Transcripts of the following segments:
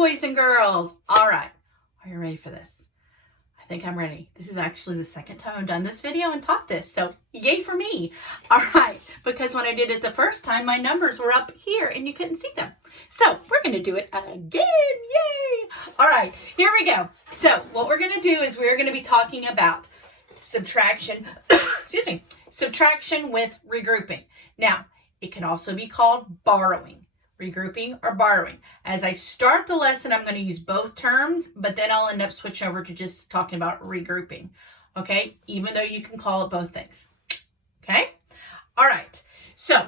boys and girls. All right, are you ready for this? I think I'm ready. This is actually the second time I've done this video and taught this, so yay for me. All right, because when I did it the first time, my numbers were up here and you couldn't see them. So we're gonna do it again, yay! All right, here we go. So what we're gonna do is we're gonna be talking about subtraction, excuse me, subtraction with regrouping. Now, it can also be called borrowing. Regrouping or borrowing. As I start the lesson, I'm going to use both terms, but then I'll end up switching over to just talking about regrouping. Okay? Even though you can call it both things. Okay? All right. So,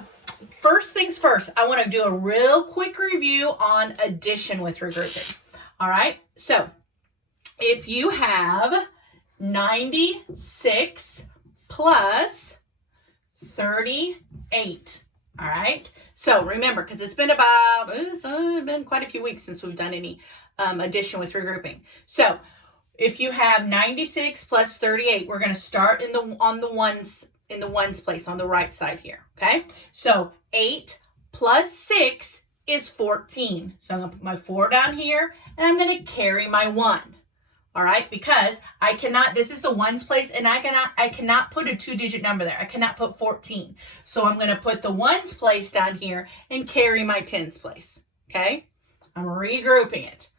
first things first, I want to do a real quick review on addition with regrouping. All right? So, if you have 96 plus 38, all right? So remember, because it's been quite a few weeks since we've done any addition with regrouping. So if you have 96 plus 38, we're going to start in the ones place on the right side here. Okay. So 8 plus 6 is 14. So I'm going to put my 4 down here and I'm going to carry my 1. All right, because I cannot, this is the ones place, and I cannot put a 2-digit number there. I cannot put 14. So I'm going to put the ones place down here and carry my tens place. Okay, I'm regrouping it.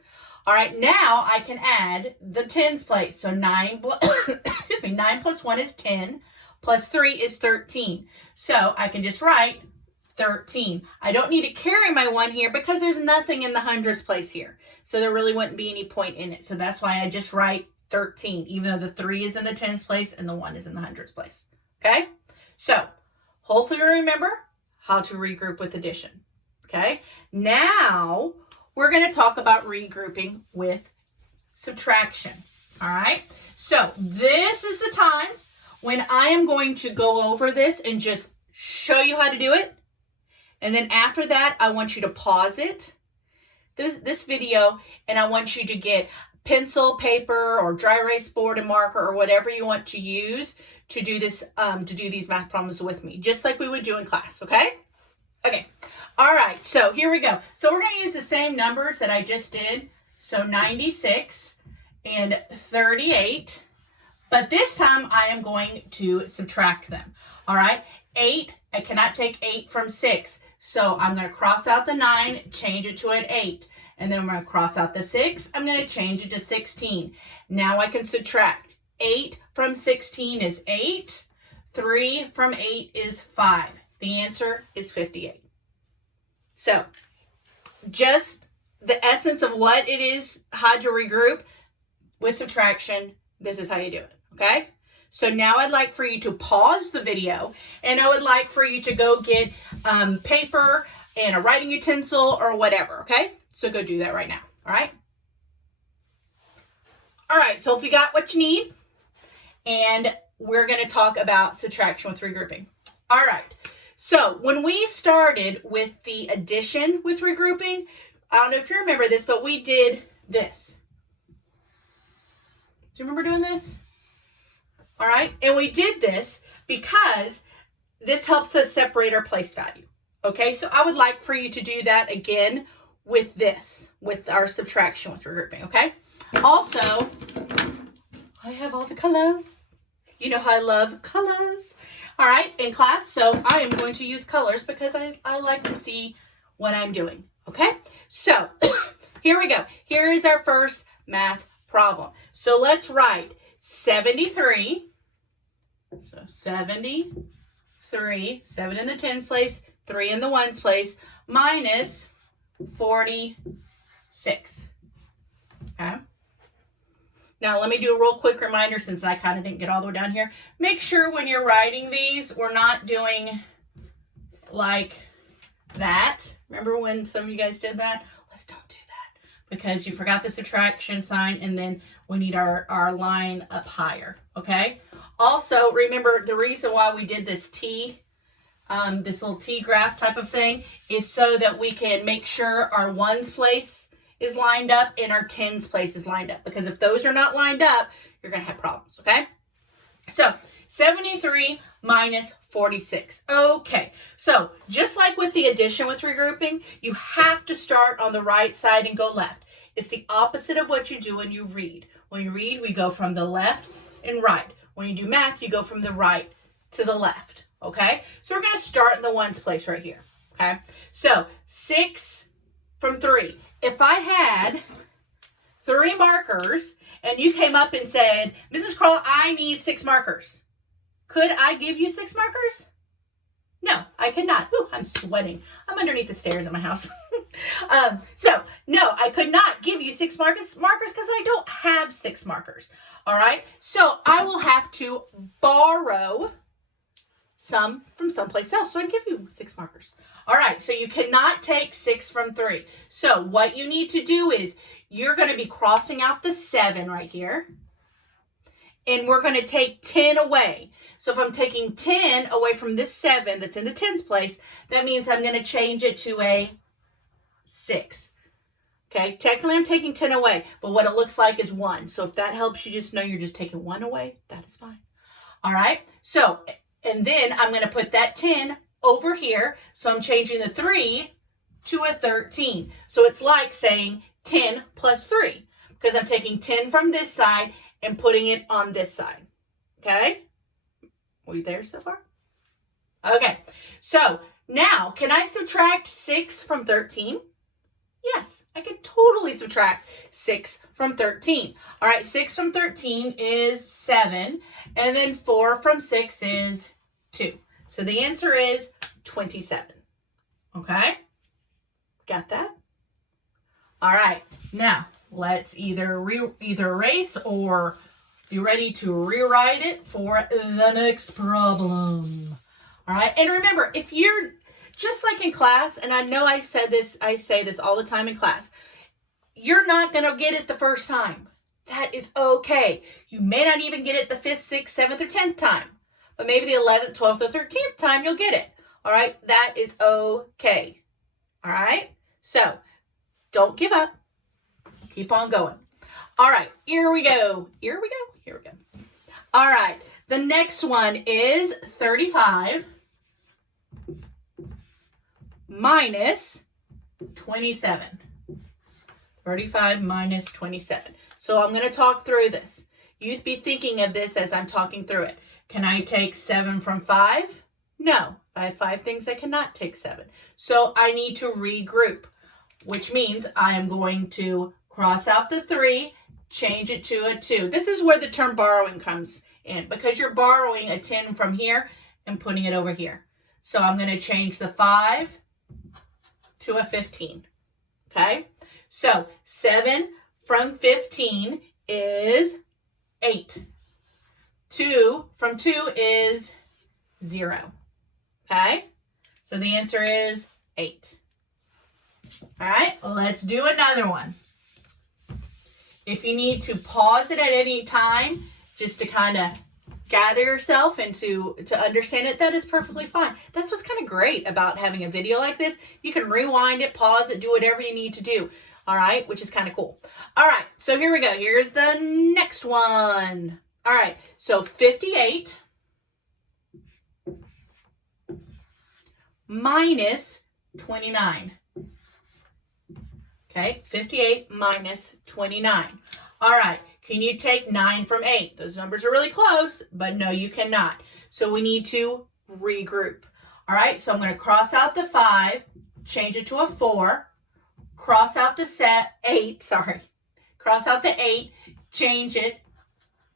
All right, now I can add the tens place. So 9 plus 1 is 10, plus 3 is 13. So I can just write 13. I don't need to carry my 1 here because there's nothing in the hundreds place here. So there really wouldn't be any point in it. So that's why I just write 13, even though the 3 is in the tens place and the 1 is in the hundreds place. Okay? So hopefully you remember how to regroup with addition. Okay? Now we're going to talk about regrouping with subtraction. All right? So this is the time when I am going to go over this and just show you how to do it. And then after that, I want you to pause it, this video, and I want you to get pencil, paper, or dry erase board and marker, or whatever you want to use to do this, to do these math problems with me, just like we would do in class, okay? Okay, all right, so here we go. So we're gonna use the same numbers that I just did. So 96 and 38, but this time I am going to subtract them, all right? 8, I cannot take 8 from 6. So I'm going to cross out the 9, change it to an 8. And then I'm going to cross out the 6. I'm going to change it to 16. Now I can subtract. 8 from 16 is 8. 3 from 8 is 5. The answer is 58. So just the essence of what it is, how to regroup with subtraction, this is how you do it. Okay? So now I'd like for you to pause the video, and I would like for you to go get paper and a writing utensil or whatever, okay? So go do that right now, all right? All right, so if you got what you need, and we're going to talk about subtraction with regrouping. All right, so when we started with the addition with regrouping, I don't know if you remember this, but we did this. Do you remember doing this? All right, and we did this because this helps us separate our place value. Okay, so I would like for you to do that again with this, with our subtraction with regrouping, okay? Also, I have all the colors. You know how I love colors. All right, in class, so I am going to use colors because I like to see what I'm doing, okay? So, here we go. Here is our first math problem. So let's write 73, so 73, 7 in the tens place, 3 in the ones place, minus 46, okay? Now let me do a real quick reminder since I kind of didn't get all the way down here. Make sure when you're writing these, we're not doing like that. Remember when some of you guys did that? Let's don't do that because you forgot the subtraction sign and then we need our line up higher, okay? Also, remember the reason why we did this T, this little T graph type of thing is so that we can make sure our ones place is lined up and our tens place is lined up. Because if those are not lined up, you're going to have problems, okay? So, 73 minus 46. Okay, so just like with the addition with regrouping, you have to start on the right side and go left. It's the opposite of what you do when you read. When you read, we go from the left and right. When you do math, you go from the right to the left, okay? So we're going to start in the ones place right here, okay? So 6 from 3. If I had 3 markers and you came up and said, Mrs. Kroll, I need 6 markers. Could I give you 6 markers? No, I could not. Ooh, I'm sweating. I'm underneath the stairs at my house. So, no, I could not give you 6 markers because I don't have 6 markers. All right? So, I will have to borrow some from someplace else. So, I can give you 6 markers. All right, so you cannot take 6 from 3. So, what you need to do is you're going to be crossing out the 7 right here. And we're going to take 10 away. So if I'm taking 10 away from this 7 that's in the tens place, that means I'm going to change it to a 6. Okay, technically I'm taking 10 away, but what it looks like is 1. So if that helps you just know you're just taking 1 away, that is fine. All right, so, and then I'm going to put that 10 over here. So I'm changing the 3 to a 13. So it's like saying 10 plus 3, because I'm taking 10 from this side and putting it on this side. Okay? Are we there so far? Okay. So now, can I subtract 6 from 13? Yes, I can totally subtract 6 from 13. All right, 6 from 13 is 7. And then 4 from 6 is 2. So the answer is 27. Okay? Got that? All right. Now, let's either erase or be ready to rewrite it for the next problem. All right. And remember, if you're just like in class, and I know I say this all the time in class, you're not going to get it the first time. That is okay. You may not even get it the 5th, 6th, 7th, or 10th time, but maybe the 11th, 12th, or 13th time you'll get it. All right. That is okay. All right. So don't give up. Keep on going. All right, here we go. All right, the next one is 35 minus 27. 35 minus 27. So I'm going to talk through this. You be thinking of this as I'm talking through it. Can I take 7 from 5? No, I have 5 things I cannot take 7. So I need to regroup, which means I am going to cross out the 3, change it to a 2. This is where the term borrowing comes in, because you're borrowing a 10 from here and putting it over here. So I'm going to change the 5 to a 15. Okay? So 7 from 15 is 8. 2 from 2 is 0. Okay? So the answer is 8. All right, let's do another one. If you need to pause it at any time, just to kind of gather yourself and to understand it, that is perfectly fine. That's what's kind of great about having a video like this. You can rewind it, pause it, do whatever you need to do. All right, which is kind of cool. All right, so here we go. Here's the next one. All right, so 58 minus 29. Okay, 58 minus 29. All right, can you take 9 from 8? Those numbers are really close, but no, you cannot. So we need to regroup. All right, so I'm going to cross out the 5, change it to a 4, cross out the 8, cross out the 8, change it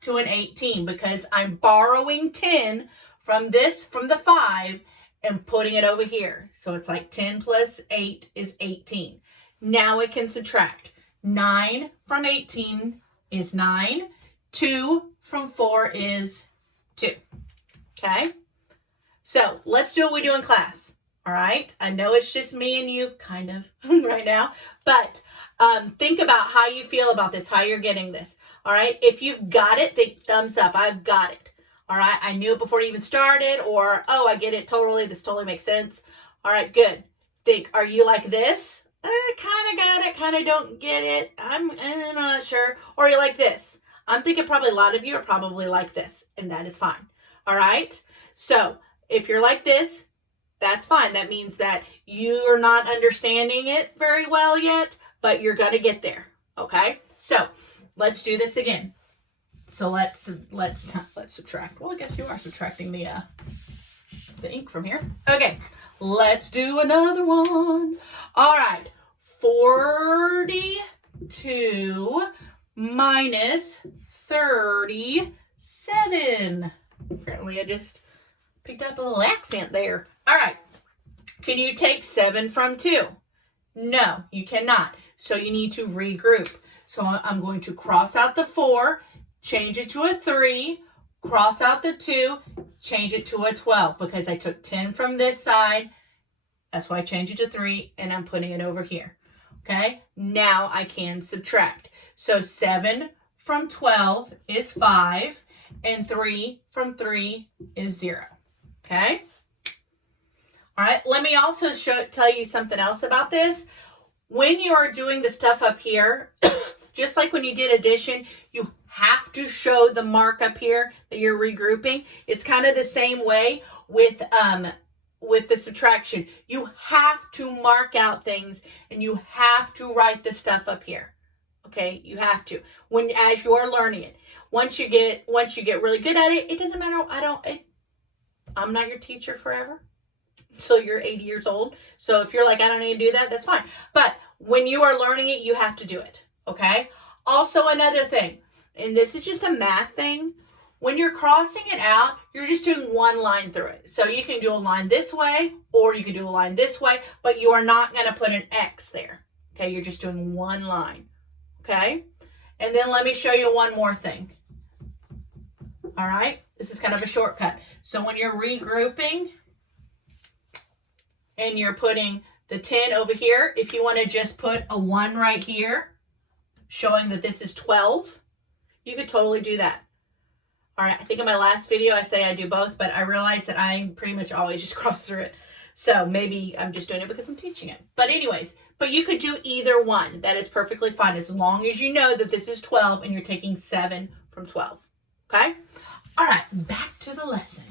to an 18, because I'm borrowing 10 from the 5 and putting it over here. So it's like 10 plus 8 is 18. Now it can subtract. 9 from 18 is 9. 2 from 4 is 2. Okay? So let's do what we do in class. All right? I know it's just me and you kind of right now, but think about how you feel about this, how you're getting this. All right? If you've got it, think thumbs up. I've got it. All right? I knew it before it even started, or, oh, I get it totally. This totally makes sense. All right, good. Think, are you like this? Kind of got it, kind of don't get it. I'm not sure. Or you're like this. I'm thinking probably a lot of you are probably like this, and that is fine. All right? So if you're like this, that's fine. That means that you're not understanding it very well yet, but you're going to get there. Okay, so let's do this again. So let's subtract. Well, I guess you are subtracting the ink from here. Okay, let's do another one. All right, 42 minus 37. Apparently I just picked up a little accent there. All right, can you take 7 from 2? No, you cannot. So you need to regroup. So I'm going to cross out the 4, change it to a 3, cross out the 2, change it to a 12 because I took 10 from this side. That's why I changed it to 3 and I'm putting it over here. Okay, now I can subtract. So 7 from 12 is 5 and 3 from 3 is 0. Okay. All right, let me also tell you something else about this. When you are doing the stuff up here, just like when you did addition, you have to show the mark up here that you're regrouping. It's kind of the same way with the subtraction. You have to mark out things and you have to write the stuff up here. Okay, you have to as you are learning it. Once you get really good at it, it doesn't matter. I'm not your teacher forever until you're 80 years old. So if you're like, I don't need to do that, that's fine. But when you are learning it, you have to do it. Okay. Also, another thing, and this is just a math thing. When you're crossing it out, you're just doing one line through it. So you can do a line this way, or you can do a line this way, but you are not going to put an X there. Okay. You're just doing one line. Okay. And then let me show you one more thing. All right. This is kind of a shortcut. So when you're regrouping and you're putting the 10 over here, if you want to just put a 1 right here, showing that this is 12, you could totally do that. All right, I think in my last video I say I do both, but I realize that I pretty much always just cross through it. So maybe I'm just doing it because I'm teaching it. But anyways, but you could do either one. That is perfectly fine as long as you know that this is 12 and you're taking 7 from 12. Okay? All right, back to the lesson.